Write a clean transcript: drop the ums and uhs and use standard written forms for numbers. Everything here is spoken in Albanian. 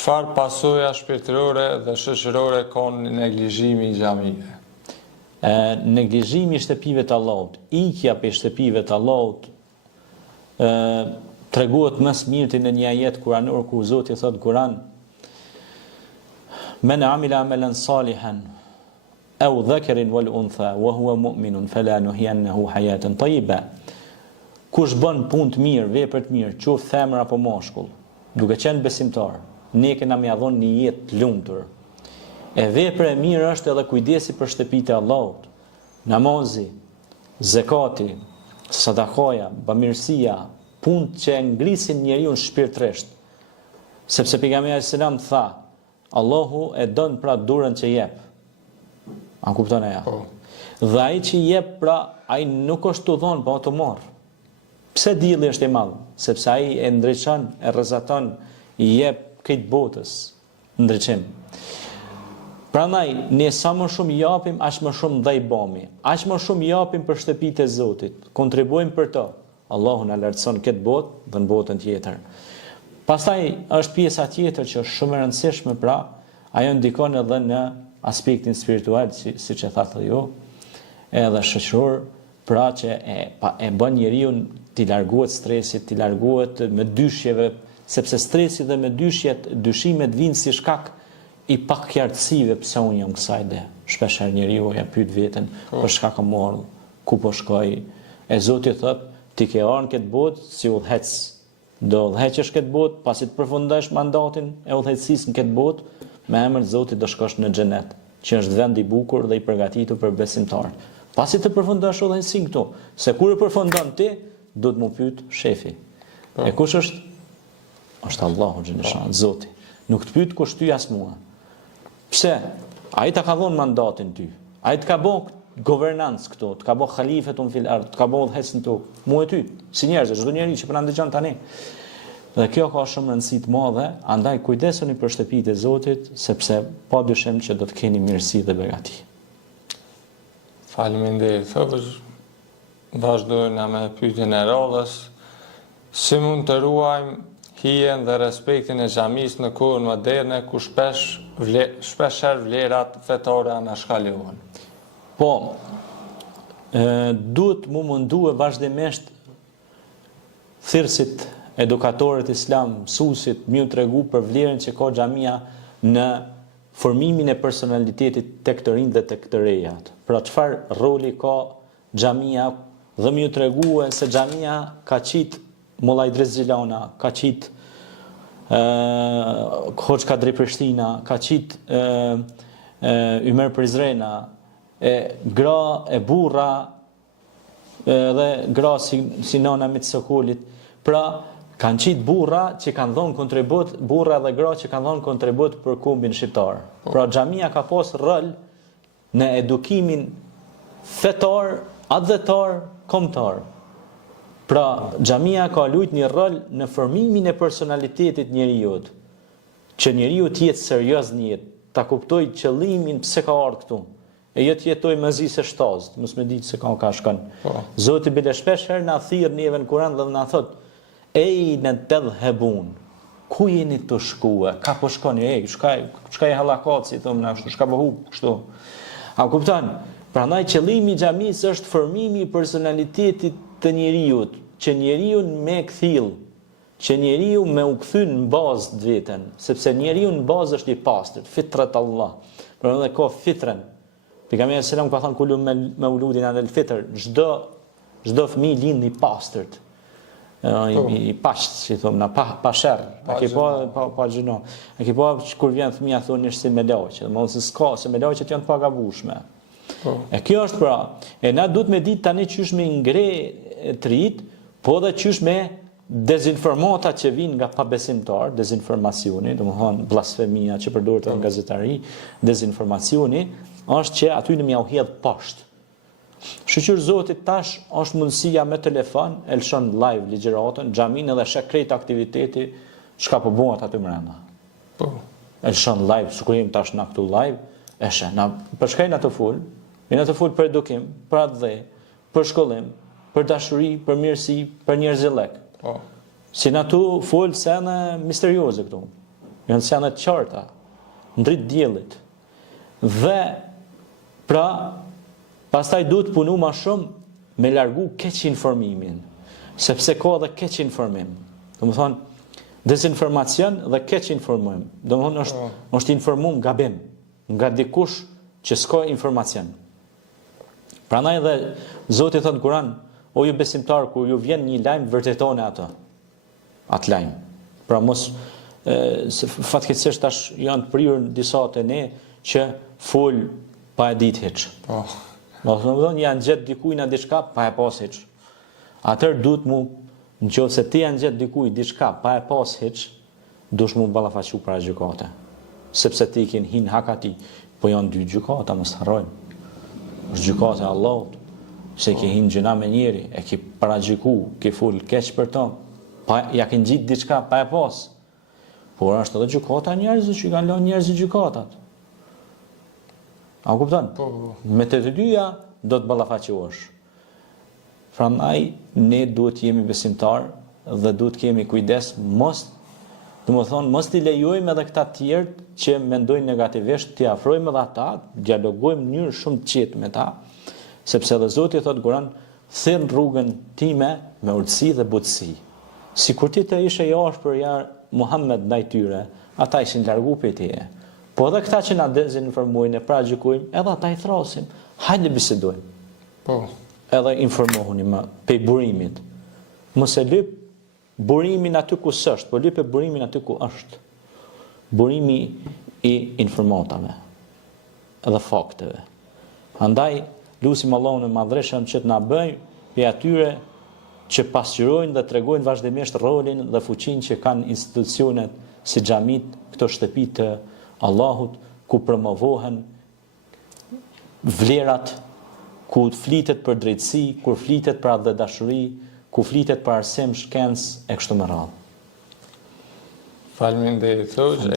Çfarë pasoja shpirtërore dhe shoqërore ka neglizhimi i xhamive? Neglizhimi i shtëpive të Allahut, ikja për shtëpive të Allahut, treguohet më së miri në një ajet kuranor ku Zoti thot Kur'an: "Men amila amalan salihan aw dhakarin wal untha wa huwa mu'minun fala nuhyiyannahu hayatan tayyiba." Kush bën punë të mirë, vepër të mirë, qoftë femër apo mashkull, duke qenë besimtar, ne kena më dhënë një jetë të lumtur. E vepra e mirë është edhe kujdesi për shtëpitë e Allahut. Namazi, zekati, sadakoja, bamirësia, punë që ngrisin njeriu shpirtërisht. Sepse pejgamberi selam tha, Allahu e don pra durën që jep. A kupton ajo? Dhe ai që jep pra ai nuk është të dhon, po të marr. Pse dielli është i madh? Sepse ai e ndriçon, e rrezaton, i jep këtë botës ndriçim. Prandaj, ne sa më shumë japim, aq më shumë ndaj bëmi. Aq më shumë japim për shtëpitë e Zotit, kontribuojmë për to. Allahu na lartëson këtë botë dhe në botën tjetër. Pastaj është pjesa tjetër që është shumë e rëndësishme, pra ajo ndikon edhe në aspektin spiritual, siç e thatë ju, edhe shoqëror, pra që e bën njeriu t'i largohet stresit, t'i largohet me dyshjeve, sepse stresi dhe me dyshimet vinë si shkak i pakqartësive. Pse unë jam kësaj ide? Shpeshherë njeriu ja pyet veten, për çka kam marrë, ku po shkoj? E Zoti thot, ti ke ardhur këtë botë si udhëhec. Do udhëheqesh këtë botë, pasi të përfundosh mandatin e udhëheqësisë në këtë botë, me emrin e Zotit do shkosh në xhenet, që është vend i bukur dhe i përgatitur për besimtarët. Pasi të përfundosh udhëheqësinë këtu, se kur e përfundon ti, do të më pyet shefi. E kush është? Është Allahu xhaleshan, Zoti. Nuk të pyet kush ty as mua. Pse? Ai ta ka dhënë mandatin ty. Ai të ka bën governancë këtu, të ka bën khalifetun fil ard, të ka bën udhëhecën tu. Mua e ty, si njerëz, çdo njeri që po na dëgjon tani. Dhe kjo ka shumë rëndësi të madhe, andaj kujdesuni për shtëpitë e Zotit, sepse padyshim që do të keni mirësi dhe begati. Faleminderit. Vazhdojmë me pyetjen e radhës. Si mund të ruajmë hijen dhe respektin e xhamisë në kohën moderne, ku shpeshherë vlerat fetare anashkalohen? Po, duhet mu mundu e vazhdimisht thirrësit, edukatorët islam, mësuesit, më u tregu për vlerën që ka xhamia në formimin e personalitetit tek të rinj dhe tek të rejat. Pra çfarë roli ka xhamia, dhe më u tregu se xhamia ka qit Molla Idris Xhilana, ka qit Hoxh Kadri Prishtina, ka qit Ymer Prizrena, gra e burra dhe gra si nana Mitsokolit. Pra kanë qit burra që kanë dhënë kontribut, burra dhe gra që kanë dhënë kontribut për kombin shqiptar. Pra xhamia ka pas rol në edukimin fetar, adhetar, kombëtar. Pra xhamia ka luajtur një rol në formimin e personalitetit njeriu, që njeriu të jetë serioz në jetë, ta kuptoj qëllimin pse ka ardhur këtu. E jo të jetoj me zi se shtaz, mos me ditë se ka shkon. Zoti bile shpeshherë na thirr neve në Kur'an dhe na thot: "Ejna tadhhabun." Ku jeni të shkuar? Ka po shkoni? Çka e hallakat, si thon na, çka po hub kështu. A kupton? Prandaj qëllimi i xhamisë është formimi i personalitetit të njeriu, që njeriu me kthill, që njeriu me u kthy në bazë të veten, sepse njeriu në bazë është i pastër, fitrat Allah. Prandaj ka fitrën. Pejgamberi selam ka thënë kullu mauludin alal fitr, çdo fëmijë lind i pastërt. I pasht, si thon na pa sherr. A ke pa gjino. A ke pa kur vjen fëmia thonë është si me laqe, domethënë se s'ka, se me laqet janë të pagabueshme. E kjo është pra, e na duhet me ditë tani qysh me ngre të rit, po dhe qysh me dezinformata që vinë nga pabesimtar, dezinformacioni, domethënë blasfemia që përdoret në gazetari, dezinformacioni, është që aty në mja u hedh poshtë. Shqyr Zotit tash është mundësia me telefon, e lëshon live ligjëratën, xhamin edhe sheh krejt aktiviteti, çka po bëhet aty brenda. E lëshon live, sigurisht tash na këtu live, e sheh, na përshkajnë ato ful, jena të ful për edukim, për atë për shkollim, për dashuri, për mirësi, për njerëzillek. Si na tu fol scena misterioze këtu. janë sene të qarta, në dritë diellit. Dhe pra, pastaj duhet punu ma shumë me largu keq informimin, sepse ka dhe keq informim. Do më thonë, dezinformacion dhe keq informim. Do më thonë, është informum gabim, nga dikush që s'ka informacion. Prandaj dhe Zoti thot në Kur'an, o ju besimtar, kur ju vjen një lajm, vërtetoni atë lajm. Pra mos fatkeqësisht tash janë të prirur disa të ne që fol pa e ditë hiç. Po. Do të thonë janë gjetë dikujt na diçka pa e pas hiç. Atëherë duhet mu, nëse ti janë gjetë dikujt diçka pa e pas hiç, dush mu ballafaqu para gjykate. Sepse ti kin hin hak atij, po janë dy gjykata, mos harrojmë. Është gjykata e Allahut. Se ke hin gjëna me njeri, e ke paragjyku, ke fol keq për to, pa ja ke ngjit diçka pa e pas. Por është edhe gjykata e njerëzve që kanë lënë njerëzit gjykatat. A kupton? Po. Me të dyja do të ballafaqohesh. Prandaj ne duhet jemi besimtar dhe duhet kemi kujdes mos t'i lejojmë edhe këta të tjerë që mendojnë negativisht, t'i afrojmë edhe ata, dialogojmë në mënyrë shumë të qetë me ta, sepse edhe Zoti thot Kur'an, thirr rrugën time me urtësi dhe butësi. Sikur ti të ishe jashpër ja Muhammed ndaj tyre, ata ishin largu prej teje. Po edhe këta që na dezinformojnë, pra gjykojmë, edhe ata i thrasim. Hajde bisedojmë. Po. Edhe informohuni më pe burimit. Mos e lyp burimin aty ku s'është, po lyp burimin aty ku është. Burimi i informatave edhe fakteve. Andaj lutim Allahun e Madhreshëm që të na bëjë pe atyre që pasqyrojnë dhe tregojnë vazhdimisht rolin dhe fuqinë që kanë institucionet si xhamit, këto shtëpi të Allahut, ku promovohen vlerat, ku flitet për drejtësi, ku flitet për atë dashuri, ku flitet për arsim, shkencë e kështu me radhë. Faleminderit, Hoxha.